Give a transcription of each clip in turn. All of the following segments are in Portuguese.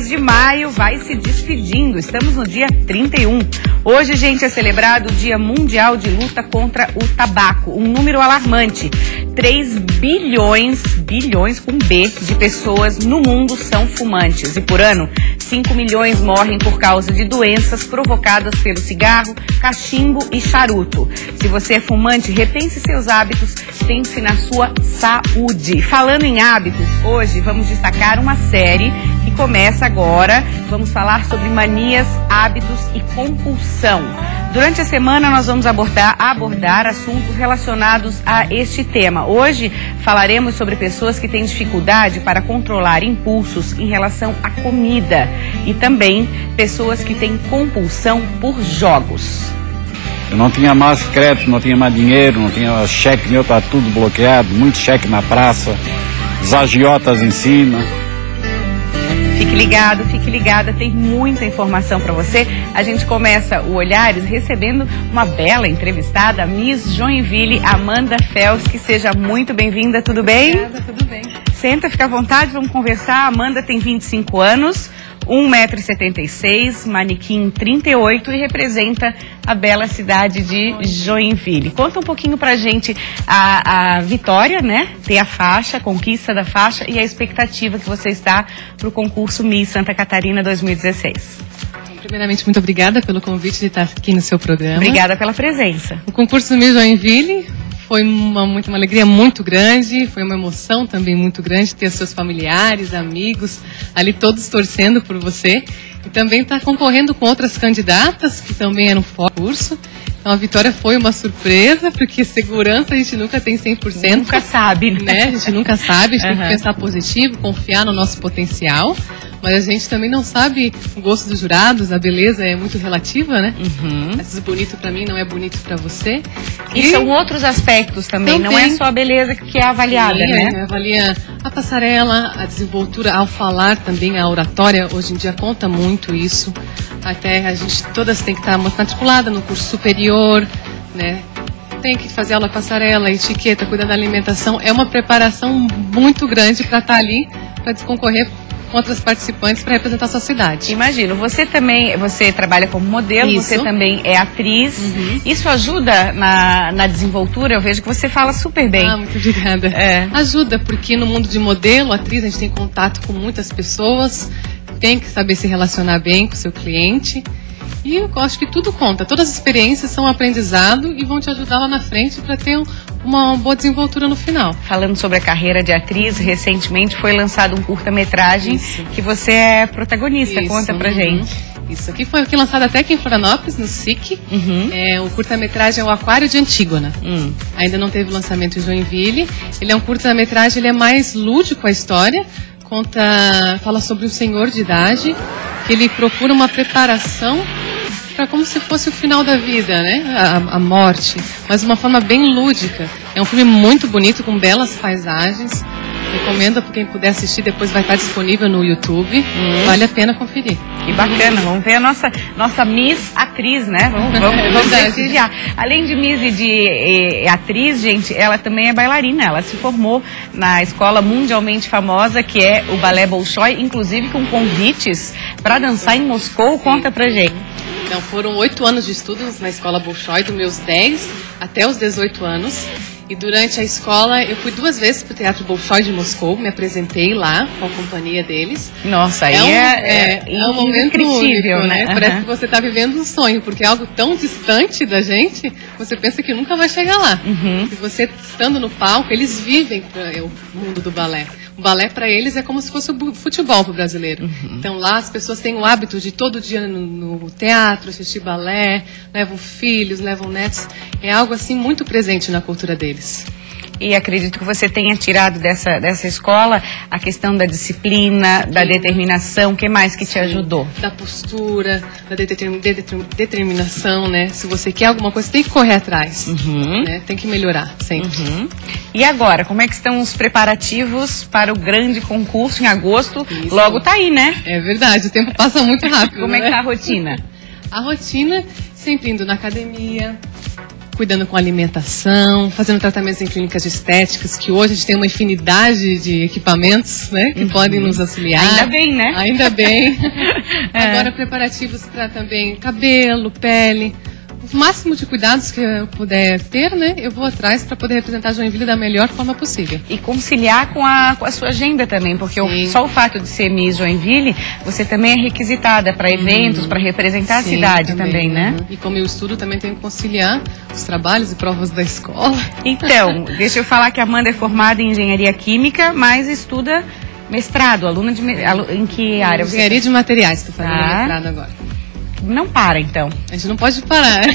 mês de maio vai se despedindo. Estamos no dia 31. Hoje, gente, é celebrado o Dia Mundial de Luta contra o Tabaco. Um número alarmante. 3 bilhões com B, de pessoas no mundo são fumantes. E por ano, 5 milhões morrem por causa de doenças provocadas pelo cigarro, cachimbo e charuto. Se você é fumante, repense seus hábitos, pense na sua saúde. Falando em hábitos, hoje vamos destacar uma série que começa agora. Vamos falar sobre manias, hábitos e compulsão. Durante a semana nós vamos abordar assuntos relacionados a este tema. Hoje falaremos sobre pessoas que têm dificuldade para controlar impulsos em relação à comida e também pessoas que têm compulsão por jogos. Eu não tinha mais crédito, não tinha mais dinheiro, não tinha cheque, meu tá tudo bloqueado, muito cheque na praça, os agiotas em cima. Fique ligada, tem muita informação para você. A gente começa o Olhares recebendo uma bela entrevistada, a Miss Joinville, Amanda Fels, que seja muito bem-vinda, tudo bem? Obrigada, tudo bem. Senta, fica à vontade, vamos conversar. A Amanda tem 25 anos, 1,76 m, manequim 38 e representa a bela cidade de Joinville. Conta um pouquinho pra gente a vitória, né? Ter a faixa, a conquista da faixa e a expectativa que você está para o concurso Miss Santa Catarina 2016. Primeiramente, muito obrigada pelo convite de estar aqui no seu programa. Obrigada pela presença. O concurso Miss Joinville foi uma alegria muito grande, foi uma emoção também muito grande ter seus familiares, amigos, ali todos torcendo por você. E também estar concorrendo com outras candidatas que também eram fora do curso. Então a vitória foi uma surpresa, porque segurança a gente nunca tem 100%. Nunca sabe, né? A gente nunca sabe, a gente tem que pensar positivo, confiar no nosso potencial. Mas a gente também não sabe o gosto dos jurados, a beleza é muito relativa, né? Às vezes bonito pra mim não é bonito pra você. E são outros aspectos também, não é só a beleza que é avaliada, né? Avalia a passarela, a desenvoltura ao falar também, a oratória, hoje em dia conta muito isso. Até a gente todas tem que estar matriculada no curso superior, né? Tem que fazer aula passarela, etiqueta, cuidar da alimentação. É uma preparação muito grande para estar ali, para concorrer com outras participantes para representar a sua cidade. Imagino, você trabalha como modelo, Isso. Você também é atriz. Isso ajuda na desenvoltura? Eu vejo que você fala super bem. Ah, muito obrigada. Ajuda, porque no mundo de modelo, atriz, a gente tem contato com muitas pessoas, tem que saber se relacionar bem com o seu cliente. E eu acho que tudo conta. Todas as experiências são um aprendizado e vão te ajudar lá na frente para ter uma boa desenvoltura no final. Falando sobre a carreira de atriz, recentemente foi lançado um curta-metragem que você é protagonista. Conta pra gente. Isso aqui foi lançado até aqui em Florianópolis, no SIC. O curta-metragem é o Aquário de Antígona. Ainda não teve lançamento em Joinville. Ele é um curta-metragem, ele é mais lúdico a história. Fala sobre um senhor de idade que ele procura uma preparação para como se fosse o final da vida, né? A morte, mas de uma forma bem lúdica. É um filme muito bonito, com belas paisagens. Recomendo para quem puder assistir, depois vai estar disponível no YouTube. Vale a pena conferir. Que bacana, vamos ver a nossa Miss Atriz, né? Vamos prestigiar. Além de Miss e de atriz, gente, ela também é bailarina. Ela se formou na escola mundialmente famosa, que é o Balé Bolshoi, inclusive com convites para dançar em Moscou. Conta pra gente. Então, foram 8 anos de estudos na escola Bolshoi, dos meus 10 até os 18 anos. E durante a escola, eu fui 2 vezes para o Teatro Bolshoi de Moscou, me apresentei lá com a companhia deles. Nossa, aí é um momento único, né? Parece que você está vivendo um sonho, porque é algo tão distante da gente, você pensa que nunca vai chegar lá. E você estando no palco, eles vivem o mundo do balé. O balé para eles é como se fosse o futebol para o brasileiro. Então lá as pessoas têm o hábito de todo dia no teatro assistir balé, levam filhos, levam netos. É algo assim muito presente na cultura deles. E acredito que você tenha tirado dessa escola a questão da disciplina, da determinação. O que mais que te ajudou? Da postura, da determinação, né? Se você quer alguma coisa, tem que correr atrás. Né? Tem que melhorar sempre. E agora, como é que estão os preparativos para o grande concurso em agosto? Logo tá aí, né? É verdade, o tempo passa muito rápido. Como é que tá a rotina? A rotina, sempre indo na academia, cuidando com alimentação, fazendo tratamentos em clínicas de estéticas, que hoje a gente tem uma infinidade de equipamentos, né, que podem nos auxiliar. Ainda bem, né? Ainda bem. Agora preparativos para também cabelo, pele. O máximo de cuidados que eu puder ter, né, eu vou atrás para poder representar Joinville da melhor forma possível. E conciliar com a sua agenda também, porque só o fato de ser Miss Joinville, você também é requisitada para eventos, para representar a cidade também, né? E como eu estudo, também tenho que conciliar os trabalhos e provas da escola. Então, deixa eu falar que a Amanda é formada em Engenharia Química, mas estuda mestrado, em que área? Engenharia de materiais, estou fazendo mestrado agora. Não para, então. A gente não pode parar.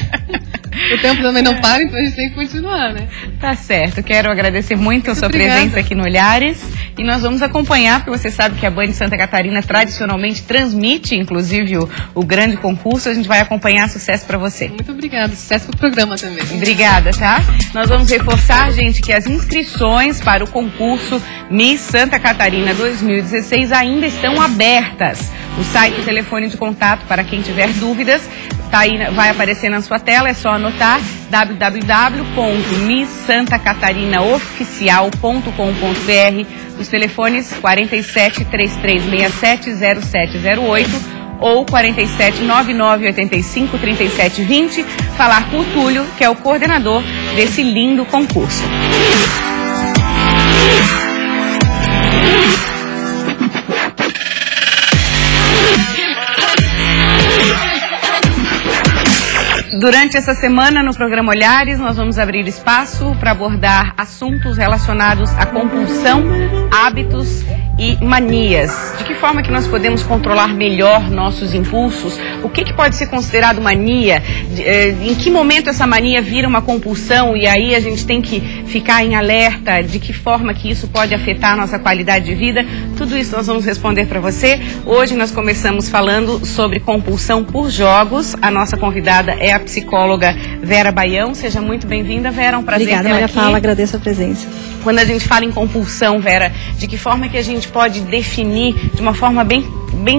O tempo também não para, então a gente tem que continuar, né? Tá certo. Quero agradecer muito a sua presença aqui no Olhares. E nós vamos acompanhar, porque você sabe que a Band Santa Catarina tradicionalmente transmite, inclusive, o grande concurso. A gente vai acompanhar. Sucesso para você. Muito obrigada. Sucesso pro programa também. Obrigada, tá? Nós vamos reforçar, gente, que as inscrições para o concurso Miss Santa Catarina 2016 ainda estão abertas. O site e o telefone de contato para quem tiver dúvidas tá aí, vai aparecer na sua tela, é só anotar www.missantacatarinaoficial.com.br. Os telefones 47 3367 0708 ou 47 99 85 37 20. Falar com o Túlio, que é o coordenador desse lindo concurso. Durante essa semana, no programa Olhares, nós vamos abrir espaço para abordar assuntos relacionados à compulsão, hábitos e manias. De que forma que nós podemos controlar melhor nossos impulsos? O que pode ser considerado mania? Em que momento essa mania vira uma compulsão e aí a gente tem que ficar em alerta? De que forma que isso pode afetar a nossa qualidade de vida? Tudo isso nós vamos responder para você. Hoje nós começamos falando sobre compulsão por jogos. A nossa convidada é a psicóloga Vera Baião. Seja muito bem-vinda, Vera. É um prazer Obrigada, Maria Paula. Agradeço a presença. Quando a gente fala em compulsão, Vera, de que forma que a gente pode definir de uma forma bem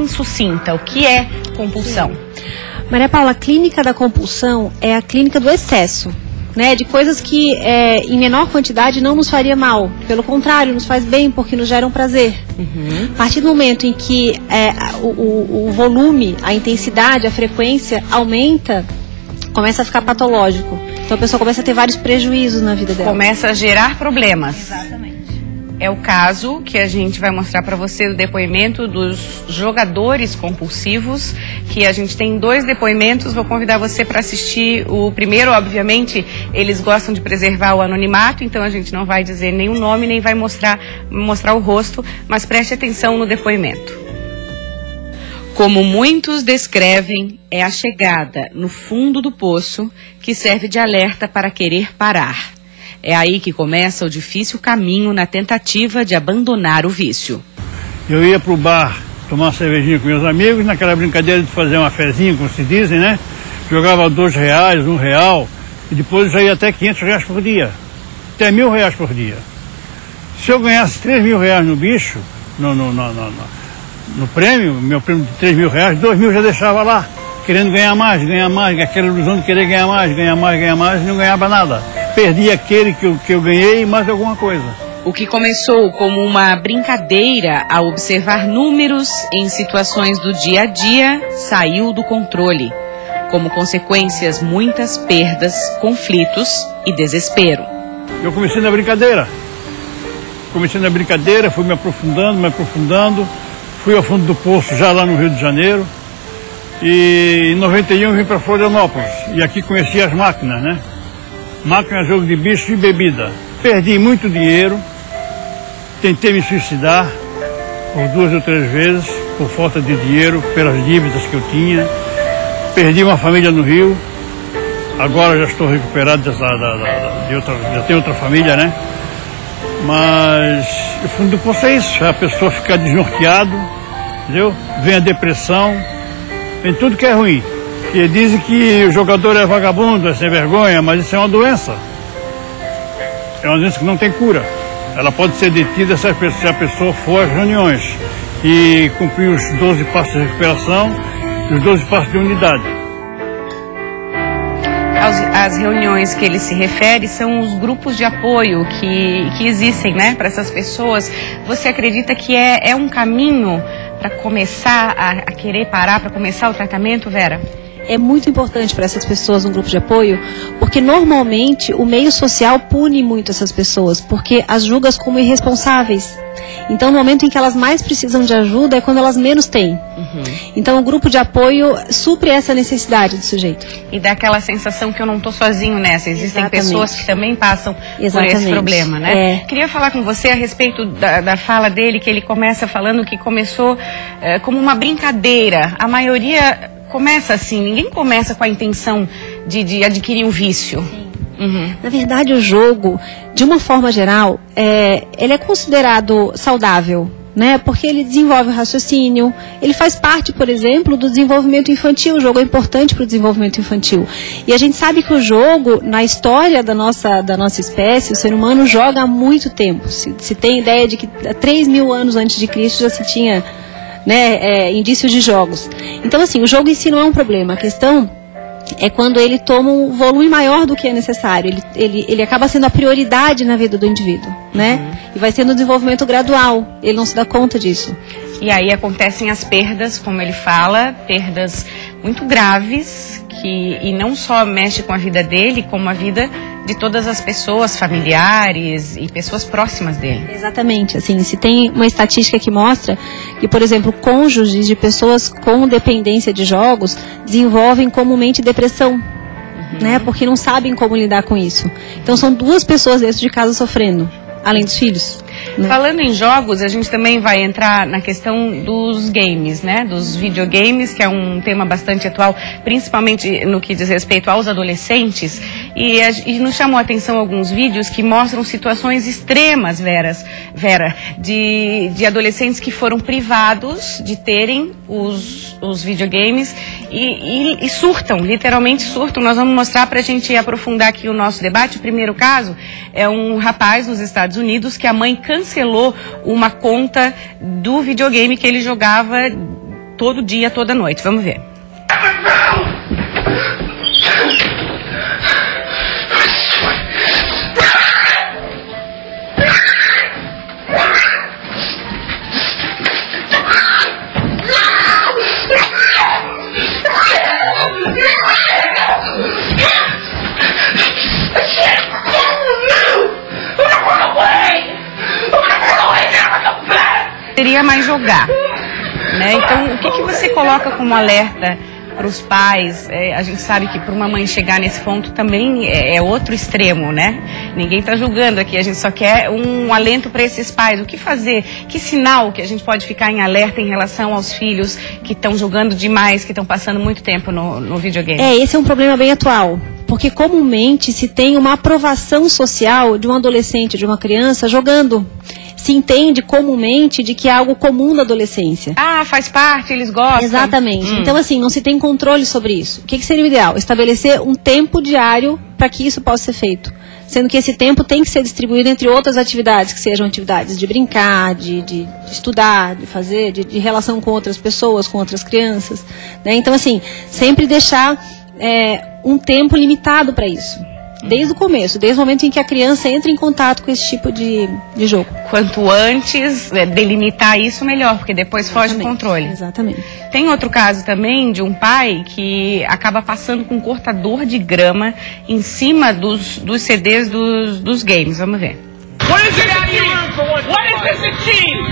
sucinta o que é compulsão? Sim. Maria Paula, a clínica da compulsão é a clínica do excesso, né? De coisas que em menor quantidade não nos faria mal. Pelo contrário, nos faz bem porque nos geram prazer. A partir do momento em que o volume, a intensidade, a frequência aumenta, começa a ficar patológico. Então a pessoa começa a ter vários prejuízos na vida dela. Começa a gerar problemas. Exatamente. É o caso que a gente vai mostrar para você do depoimento dos jogadores compulsivos, que a gente tem 2 depoimentos. Vou convidar você para assistir o primeiro. Obviamente, eles gostam de preservar o anonimato, então a gente não vai dizer nenhum nome, nem vai mostrar o rosto, mas preste atenção no depoimento. Como muitos descrevem, é a chegada no fundo do poço que serve de alerta para querer parar. É aí que começa o difícil caminho na tentativa de abandonar o vício. Eu ia para o bar tomar uma cervejinha com meus amigos, naquela brincadeira de fazer uma fezinha, como se dizem, né? Jogava R$2, R$1, e depois já ia até R$500 por dia. Até R$1.000 por dia. Se eu ganhasse R$3.000 no bicho, no prêmio, meu prêmio de R$3.000, R$2.000 já deixava lá, querendo ganhar mais, aquela ilusão de querer ganhar mais, e não ganhava nada. Perdi aquele que eu ganhei e mais alguma coisa. O que começou como uma brincadeira ao observar números em situações do dia a dia saiu do controle. Como consequências, muitas perdas, conflitos e desespero. Eu comecei na brincadeira. Fui me aprofundando. Fui ao fundo do poço já lá no Rio de Janeiro. E em 91 vim para Florianópolis. E aqui conheci as máquinas, né? Máquina, jogo de bicho e bebida. Perdi muito dinheiro. Tentei me suicidar por 2 ou 3 vezes, por falta de dinheiro, pelas dívidas que eu tinha. Perdi uma família no Rio. Agora já estou recuperado já tenho outra família, né? Mas o fundo do poço é isso, é a pessoa ficar desnorteado, entendeu? Vem a depressão, vem tudo que é ruim. E dizem que o jogador é vagabundo, é sem vergonha, mas isso é uma doença. É uma doença que não tem cura. Ela pode ser detida se a pessoa for às reuniões e cumprir os 12 passos de recuperação e os 12 passos de unidade. as reuniões que ele se refere são os grupos de apoio que existem, né, para essas pessoas. Você acredita que é um caminho para começar a querer parar, para começar o tratamento, Vera? É muito importante para essas pessoas um grupo de apoio, porque normalmente o meio social pune muito essas pessoas, porque as julga como irresponsáveis. Então, no momento em que elas mais precisam de ajuda é quando elas menos têm. Então, o grupo de apoio supre essa necessidade do sujeito. E dá aquela sensação que eu não estou sozinho nessa. Existem pessoas que também passam por esse problema, né? Queria falar com você a respeito da fala dele, que ele começa falando que começou como uma brincadeira. A maioria começa assim, ninguém começa com a intenção de adquirir um vício. Sim. Na verdade, o jogo, de uma forma geral, ele é considerado saudável, né? Porque ele desenvolve o raciocínio, ele faz parte, por exemplo, do desenvolvimento infantil. O jogo é importante para o desenvolvimento infantil. E a gente sabe que o jogo, na história da nossa espécie, o ser humano joga há muito tempo. Se tem ideia de que 3.000 anos antes de Cristo já se tinha, né, indícios de jogos. Então, assim, o jogo em si não é um problema. A questão é quando ele toma um volume maior do que é necessário. Ele acaba sendo a prioridade na vida do indivíduo, né? E vai sendo um desenvolvimento gradual. Ele não se dá conta disso. E aí acontecem as perdas, como ele fala, perdas muito graves, e não só mexe com a vida dele, como a vida de todas as pessoas, familiares e pessoas próximas dele. Exatamente. Assim, se tem uma estatística que mostra que, por exemplo, cônjuges de pessoas com dependência de jogos desenvolvem comumente depressão, né? Porque não sabem como lidar com isso. Então, são 2 pessoas dentro de casa sofrendo, além dos filhos. Né? Falando em jogos, a gente também vai entrar na questão dos games, né? Dos videogames, que é um tema bastante atual, principalmente no que diz respeito aos adolescentes. E nos chamou a atenção alguns vídeos que mostram situações extremas, Vera, de adolescentes que foram privados de terem os videogames e surtam, literalmente surtam. Nós vamos mostrar para a gente aprofundar aqui o nosso debate. O primeiro caso é um rapaz nos Estados Unidos que a mãe cancelou uma conta do videogame que ele jogava todo dia, toda noite. Vamos ver. Seria mais jogar, né? Então, o que você coloca como alerta para os pais? A gente sabe que para uma mãe chegar nesse ponto também é outro extremo, né? Ninguém está julgando aqui, a gente só quer um alento para esses pais. O que fazer? Que sinal que a gente pode ficar em alerta em relação aos filhos que estão jogando demais, que estão passando muito tempo no videogame? Esse é um problema bem atual. Porque comumente se tem uma aprovação social de um adolescente, de uma criança jogando. Se entende comumente de que é algo comum da adolescência. Ah, faz parte, eles gostam. Exatamente. Então, assim, não se tem controle sobre isso. O que seria o ideal? Estabelecer um tempo diário para que isso possa ser feito. Sendo que esse tempo tem que ser distribuído entre outras atividades, que sejam atividades de brincar, de estudar, de fazer, de relação com outras pessoas, com outras crianças. Né? Então, assim, sempre deixar um tempo limitado para isso. Desde o começo, desde o momento em que a criança entra em contato com esse tipo de jogo. Quanto antes delimitar isso, melhor, porque depois foge do controle. Exatamente. Tem outro caso também de um pai que acaba passando com um cortador de grama em cima dos CDs dos games. Vamos ver. What is this achieve? What is this achieve?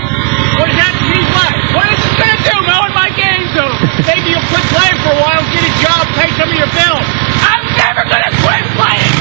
What does that achieve what? What is this going to do? Mowing my game zone. Maybe you'll quit playing for a while, get a job, pay some of your bills. I'm never going to quit playing.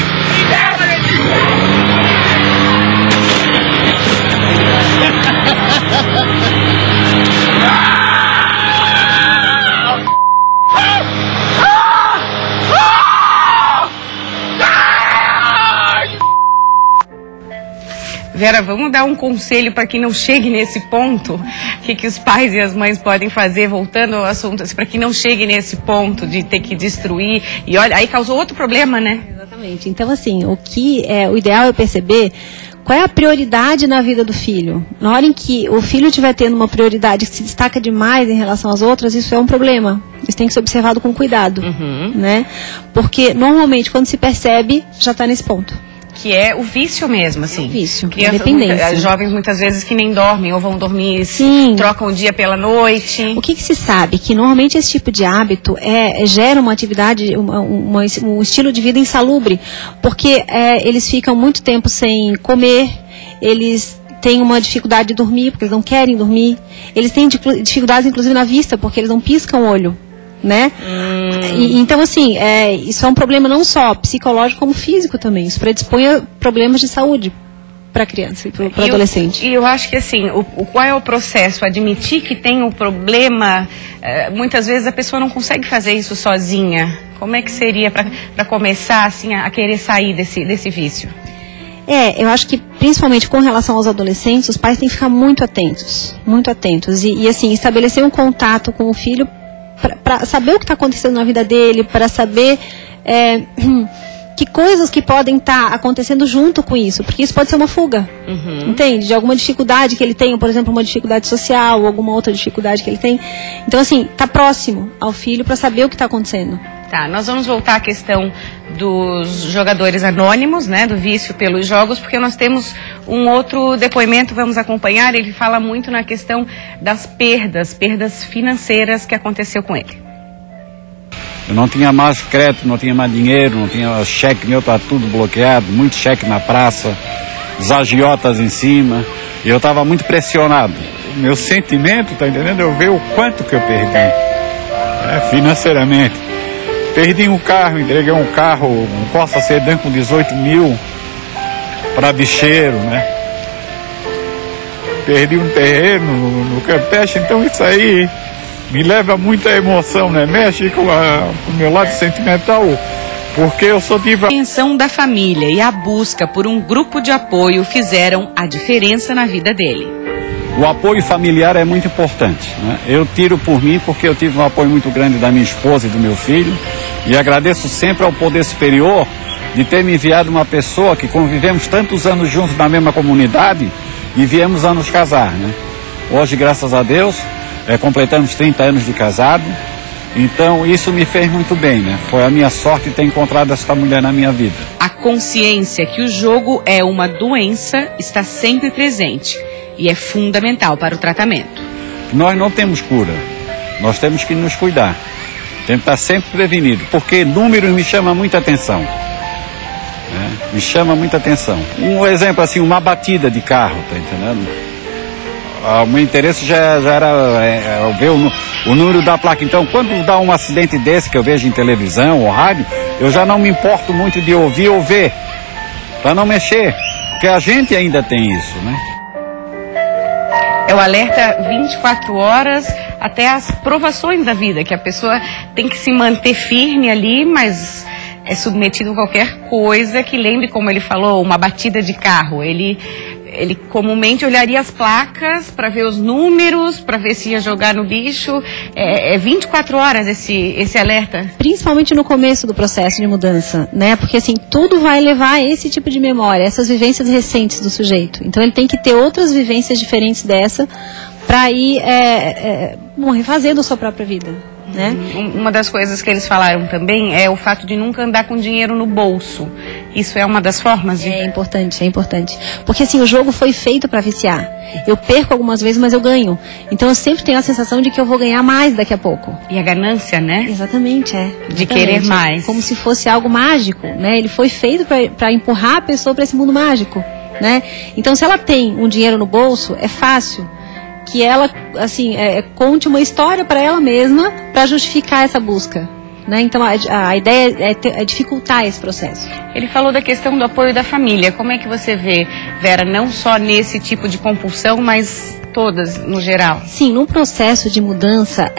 Vera, vamos dar um conselho para que não chegue nesse ponto? O que os pais e as mães podem fazer, voltando ao assunto, para que não chegue nesse ponto de ter que destruir? E olha, aí causou outro problema, né? Exatamente. Então, assim, o ideal é perceber Qual é a prioridade na vida do filho? Na hora em que o filho estiver tendo uma prioridade que se destaca demais em relação às outras, isso é um problema. Isso tem que ser observado com cuidado, né? Porque, normalmente, quando se percebe, já está nesse ponto. Que é o vício mesmo, assim. É o vício, dependência. Jovens, muitas vezes, que nem dormem ou vão dormir, trocam o dia pela noite. O que se sabe? Que, normalmente, esse tipo de hábito gera uma atividade, um estilo de vida insalubre, porque eles ficam muito tempo sem comer, eles têm uma dificuldade de dormir, porque eles não querem dormir, eles têm dificuldades, inclusive, na vista, porque eles não piscam o olho. Né? Então, assim, isso é um problema não só psicológico, como físico também. Isso predispõe a problemas de saúde para a criança e para o adolescente. E eu acho que, assim, qual é o processo? Admitir que tem um problema, muitas vezes a pessoa não consegue fazer isso sozinha. Como é que seria para começar, assim, a querer sair desse vício? Eu acho que, principalmente com relação aos adolescentes, os pais têm que ficar muito atentos. Muito atentos. E assim, estabelecer um contato com o filho para saber o que está acontecendo na vida dele, para saber que coisas que podem estar acontecendo junto com isso, porque isso pode ser uma fuga, entende? De alguma dificuldade que ele tem, por exemplo, uma dificuldade social, ou alguma outra dificuldade que ele tem. Então, assim, tá próximo ao filho para saber o que está acontecendo. Tá, nós vamos voltar à questão dos jogadores anônimos, né, do vício pelos jogos, porque nós temos um outro depoimento, vamos acompanhar. Ele fala muito na questão das perdas financeiras que aconteceu com ele. Eu não tinha mais crédito, não tinha mais dinheiro, não tinha cheque, meu tá tudo bloqueado, muito cheque na praça, os agiotas em cima, e eu estava muito pressionado. Meu sentimento, tá entendendo? Eu vejo o quanto que eu perdi, financeiramente. Perdi um carro, entreguei um carro, um Corsa Sedan com 18 mil para bicheiro, né? Perdi um terreno no Campeche, então isso aí me leva muita emoção, né? Mexe com o meu lado sentimental, porque eu sou diva. A atenção da família e a busca por um grupo de apoio fizeram a diferença na vida dele. O apoio familiar é muito importante, né? Eu tiro por mim porque eu tive um apoio muito grande da minha esposa e do meu filho, e agradeço sempre ao Poder Superior de ter me enviado uma pessoa que convivemos tantos anos juntos na mesma comunidade e viemos a nos casar, né? Hoje, graças a Deus, completamos 30 anos de casado, então isso me fez muito bem, né? Foi a minha sorte ter encontrado essa mulher na minha vida. A consciência que o jogo é uma doença está sempre presente e é fundamental para o tratamento. Nós não temos cura, nós temos que nos cuidar, temos que estar sempre prevenido, porque números me chamam muita atenção, né? Me chama muita atenção. Um exemplo assim, uma batida de carro, tá entendendo? O meu interesse já era ver o número da placa. Então, quando dá um acidente desse que eu vejo em televisão ou rádio, eu já não me importo muito de ouvir ou ver, para não mexer, porque a gente ainda tem isso, né? É o alerta 24 horas até as provações da vida, que a pessoa tem que se manter firme ali, mas é submetido a qualquer coisa que lembre, como ele falou, uma batida de carro. Ele comumente olharia as placas para ver os números, para ver se ia jogar no bicho. É 24 horas esse alerta. Principalmente no começo do processo de mudança, né? Porque assim, tudo vai levar a esse tipo de memória, essas vivências recentes do sujeito. Então ele tem que ter outras vivências diferentes dessa para ir refazendo a sua própria vida, né? Uma das coisas que eles falaram também é o fato de nunca andar com dinheiro no bolso. Isso é uma das formas de... É importante. Porque assim, o jogo foi feito para viciar. Eu perco algumas vezes, mas eu ganho. Então eu sempre tenho a sensação de que eu vou ganhar mais daqui a pouco. E a ganância, né? Exatamente. De querer mais. Como se fosse algo mágico, né? Ele foi feito para empurrar a pessoa para esse mundo mágico, né? Então se ela tem um dinheiro no bolso, é fácil que ela, assim, conte uma história para ela mesma para justificar essa busca, né? Então a ideia é dificultar esse processo. Ele falou da questão do apoio da família. Como é que você vê, Vera, não só nesse tipo de compulsão, mas todas no geral? Sim, num processo de mudança,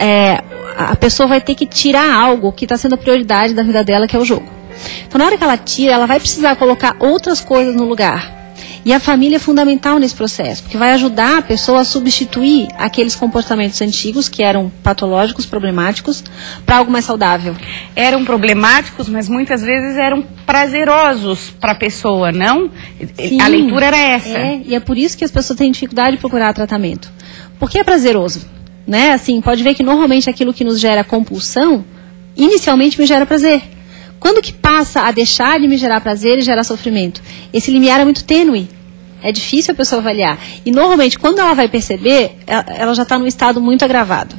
a pessoa vai ter que tirar algo que está sendo a prioridade da vida dela, que é o jogo. Então na hora que ela tira, ela vai precisar colocar outras coisas no lugar. E a família é fundamental nesse processo, porque vai ajudar a pessoa a substituir aqueles comportamentos antigos, que eram patológicos, problemáticos, para algo mais saudável. Eram problemáticos, mas muitas vezes eram prazerosos para a pessoa, não? Sim, a leitura era essa. E é por isso que as pessoas têm dificuldade de procurar tratamento. Porque é prazeroso, né? Assim, pode ver que normalmente aquilo que nos gera compulsão, inicialmente me gera prazer. Quando que passa a deixar de me gerar prazer e gerar sofrimento? Esse limiar é muito tênue. É difícil a pessoa avaliar. E normalmente, quando ela vai perceber, ela já está num estado muito agravado.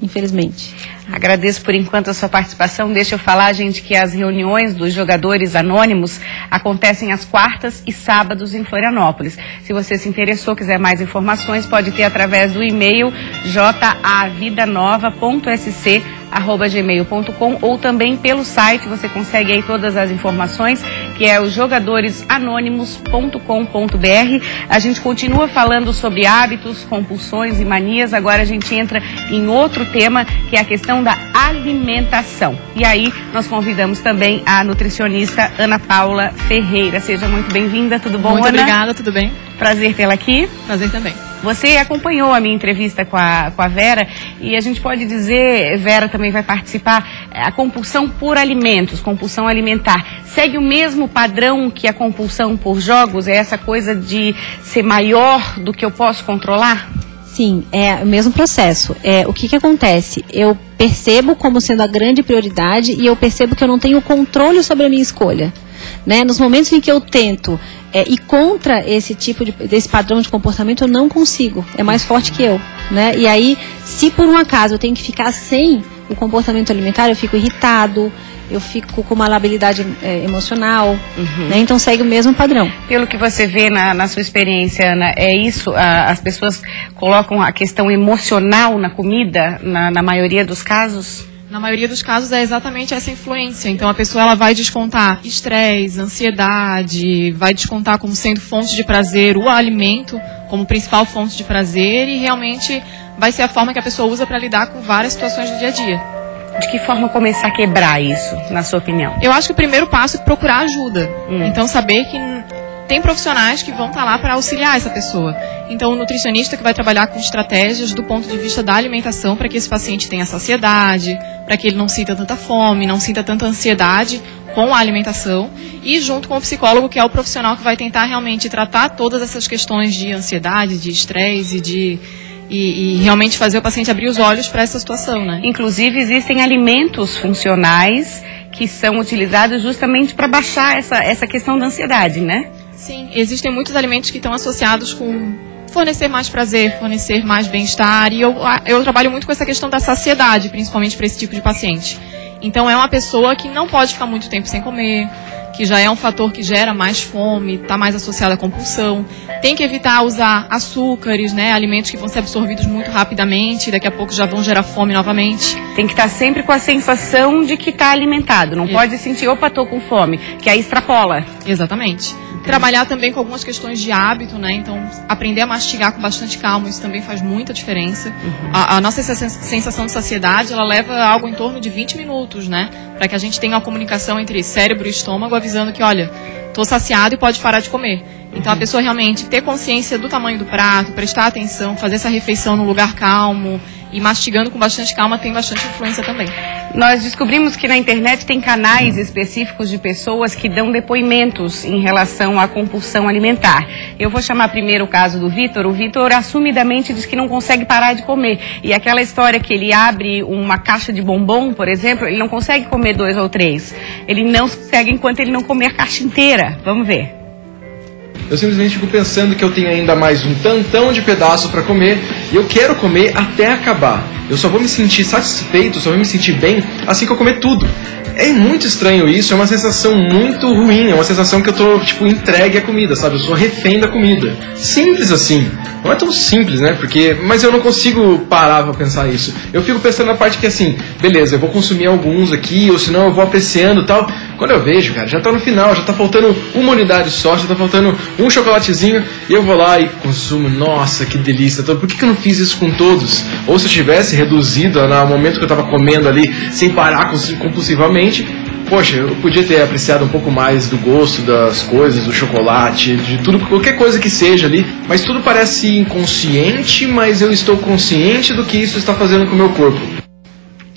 Infelizmente. Agradeço por enquanto a sua participação. Deixa eu falar, gente, que as reuniões dos jogadores anônimos acontecem às quartas e sábados em Florianópolis. Se você se interessou, quiser mais informações, pode ter através do e-mail javidanova.sc@gmail.com ou também pelo site. Você consegue aí todas as informações, que é o jogadoresanônimos.com.br. A gente continua falando sobre hábitos, compulsões e manias. Agora a gente entra em outro tema, que é a questão da alimentação. E aí nós convidamos também a nutricionista Ana Paula Ferreira. Seja muito bem-vinda, tudo bom, Muito Ana? obrigada, tudo bem? Prazer tê-la aqui. Prazer também. Você acompanhou a minha entrevista com a Vera e a gente pode dizer, Vera também vai participar, a compulsão por alimentos, compulsão alimentar, segue o mesmo padrão que a compulsão por jogos? É essa coisa de ser maior do que eu posso controlar? Sim, é o mesmo processo. O que acontece? Eu percebo como sendo a grande prioridade e eu percebo que eu não tenho controle sobre a minha escolha. Né? Nos momentos em que eu tento ir contra esse tipo desse padrão de comportamento, eu não consigo. É mais forte que eu. Né? E aí, se por um acaso eu tenho que ficar sem o comportamento alimentar, eu fico irritado, eu fico com uma labilidade emocional, né? Então segue o mesmo padrão. Pelo que você vê na sua experiência, Ana, é isso? As pessoas colocam a questão emocional na comida, na maioria dos casos? Na maioria dos casos é exatamente essa influência. Então a pessoa ela vai descontar estresse, ansiedade, vai descontar como sendo fonte de prazer o alimento como principal fonte de prazer e realmente vai ser a forma que a pessoa usa para lidar com várias situações do dia a dia. De que forma começar a quebrar isso, na sua opinião? Eu acho que o primeiro passo é procurar ajuda. Então saber que tem profissionais que vão estar lá para auxiliar essa pessoa. Então o nutricionista que vai trabalhar com estratégias do ponto de vista da alimentação para que esse paciente tenha saciedade, para que ele não sinta tanta fome, não sinta tanta ansiedade com a alimentação. E junto com o psicólogo, que é o profissional que vai tentar realmente tratar todas essas questões de ansiedade, de estresse e realmente fazer o paciente abrir os olhos para essa situação, né? Inclusive, existem alimentos funcionais que são utilizados justamente para baixar essa questão da ansiedade, né? Sim, existem muitos alimentos que estão associados com fornecer mais prazer, fornecer mais bem-estar. E eu trabalho muito com essa questão da saciedade, principalmente para esse tipo de paciente. Então, é uma pessoa que não pode ficar muito tempo sem comer, que já é um fator que gera mais fome, está mais associado à compulsão. Tem que evitar usar açúcares, né, alimentos que vão ser absorvidos muito rapidamente, daqui a pouco já vão gerar fome novamente. Tem que estar sempre com a sensação de que está alimentado, não pode sentir, opa, estou com fome, que aí extrapola. Exatamente. Trabalhar também com algumas questões de hábito, né? Então, aprender a mastigar com bastante calma, isso também faz muita diferença. A nossa sensação de saciedade, ela leva algo em torno de 20 minutos, né? Para que a gente tenha uma comunicação entre cérebro e estômago, avisando que, olha, estou saciado e pode parar de comer. Então, a pessoa realmente ter consciência do tamanho do prato, prestar atenção, fazer essa refeição num lugar calmo e mastigando com bastante calma tem bastante influência também. Nós descobrimos que na internet tem canais específicos de pessoas que dão depoimentos em relação à compulsão alimentar. Eu vou chamar primeiro o caso do Vitor. O Vitor assumidamente diz que não consegue parar de comer. E aquela história que ele abre uma caixa de bombom, por exemplo, ele não consegue comer 2 ou 3. Ele não consegue enquanto ele não comer a caixa inteira. Vamos ver. Eu simplesmente fico pensando que eu tenho ainda mais um tantão de pedaço para comer e eu quero comer até acabar. Eu só vou me sentir satisfeito, só vou me sentir bem assim que eu comer tudo. É muito estranho isso, é uma sensação muito ruim, é uma sensação que eu tô, entregue à comida, sabe? Eu sou refém da comida. Simples assim. Não é tão simples, né? Mas eu não consigo parar pra pensar isso. Eu fico pensando na parte que assim, beleza, eu vou consumir alguns aqui, ou senão eu vou apreciando e tal. Quando eu vejo, cara, já tá no final, já tá faltando uma unidade só, já tá faltando um chocolatezinho, e eu vou lá e consumo. Nossa, que delícia. Por que eu não fiz isso com todos? Ou se eu tivesse reduzido no momento que eu tava comendo ali, sem parar compulsivamente, poxa, eu podia ter apreciado um pouco mais do gosto das coisas, do chocolate, de tudo, qualquer coisa que seja ali, mas tudo parece inconsciente, mas eu estou consciente do que isso está fazendo com o meu corpo.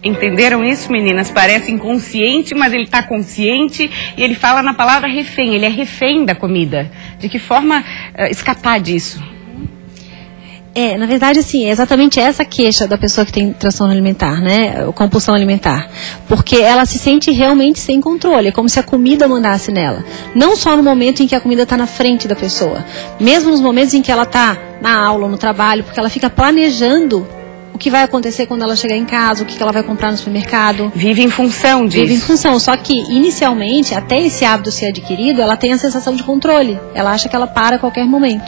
Entenderam isso, meninas? Parece inconsciente, mas ele está consciente, e ele fala na palavra refém, ele é refém da comida. De que forma escapar disso? Na verdade, assim, é exatamente essa queixa da pessoa que tem transtorno alimentar, né? Compulsão alimentar. Porque ela se sente realmente sem controle. É como se a comida mandasse nela. Não só no momento em que a comida está na frente da pessoa. Mesmo nos momentos em que ela está na aula, no trabalho, porque ela fica planejando o que vai acontecer quando ela chegar em casa, o que ela vai comprar no supermercado. Vive em função disso. Vive em função, só que inicialmente, até esse hábito ser adquirido, ela tem a sensação de controle. Ela acha que ela para a qualquer momento.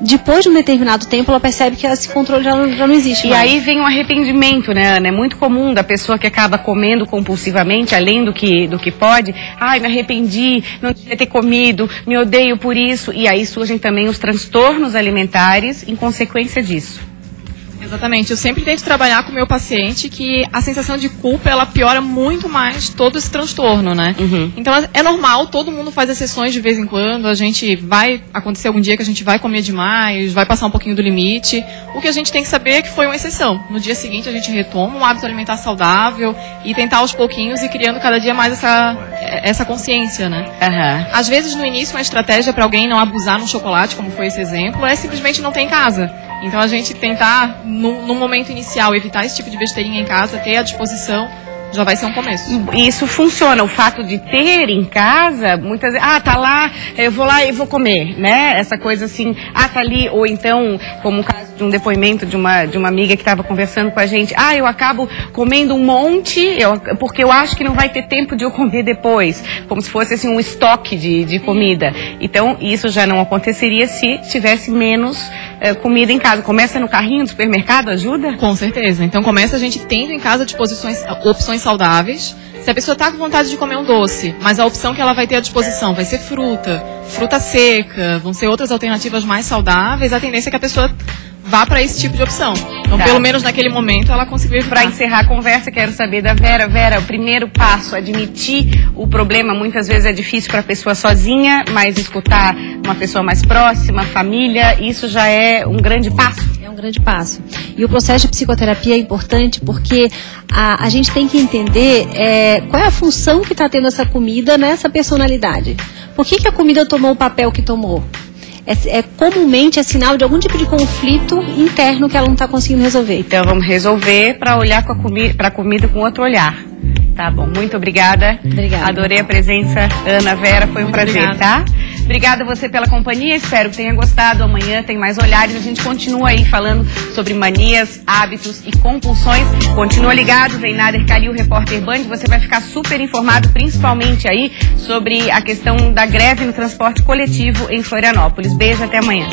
Depois de um determinado tempo, ela percebe que esse controle já não existe mais. E aí vem o arrependimento, né, Ana? É muito comum da pessoa que acaba comendo compulsivamente, além do que pode. Ai, me arrependi, não devia ter comido, me odeio por isso. E aí surgem também os transtornos alimentares em consequência disso. Exatamente, eu sempre tento trabalhar com o meu paciente que a sensação de culpa, ela piora muito mais todo esse transtorno, né? Então é normal, todo mundo faz exceções de vez em quando, vai acontecer algum dia que a gente vai comer demais, vai passar um pouquinho do limite. O que a gente tem que saber é que foi uma exceção. No dia seguinte a gente retoma um hábito alimentar saudável e tentar aos pouquinhos ir criando cada dia mais essa consciência, né? Às vezes no início uma estratégia para alguém não abusar no chocolate, como foi esse exemplo, é simplesmente não ter em casa. Então a gente tentar, no momento inicial, evitar esse tipo de besteirinha em casa, ter à disposição, já vai ser um começo. E isso funciona, o fato de ter em casa, muitas vezes, tá lá, eu vou lá e vou comer, né? Essa coisa assim, tá ali, ou então, como o caso de um depoimento de uma amiga que estava conversando com a gente, eu acabo comendo um monte, porque eu acho que não vai ter tempo de eu comer depois, como se fosse assim um estoque de comida. Então, isso já não aconteceria se tivesse menos comida em casa. Começa no carrinho do supermercado, ajuda? Com certeza. Então começa a gente tendo em casa opções saudáveis. Se a pessoa está com vontade de comer um doce, mas a opção que ela vai ter à disposição vai ser fruta seca, vão ser outras alternativas mais saudáveis, a tendência é que a pessoa vá para esse tipo de opção. Então, pelo menos naquele momento, ela conseguiu evitar. Para encerrar a conversa, quero saber da Vera. Vera, o primeiro passo, admitir o problema, muitas vezes é difícil para a pessoa sozinha, mas escutar uma pessoa mais próxima, família, isso já é um grande passo. É um grande passo. E o processo de psicoterapia é importante porque a gente tem que entender qual é a função que está tendo essa comida nessa personalidade. Por que a comida tomou o papel que tomou? Comumente é sinal de algum tipo de conflito interno que ela não está conseguindo resolver. Então vamos resolver para olhar para a comida com outro olhar. Tá bom, muito obrigada. Obrigada. Adorei a presença, Ana, Vera, foi um prazer, obrigada. Tá? Obrigada a você pela companhia, espero que tenha gostado. Amanhã tem mais olhares, a gente continua aí falando sobre manias, hábitos e compulsões. Continua ligado, vem Nader Kalil, repórter Band, você vai ficar super informado, principalmente aí sobre a questão da greve no transporte coletivo em Florianópolis. Beijo, até amanhã.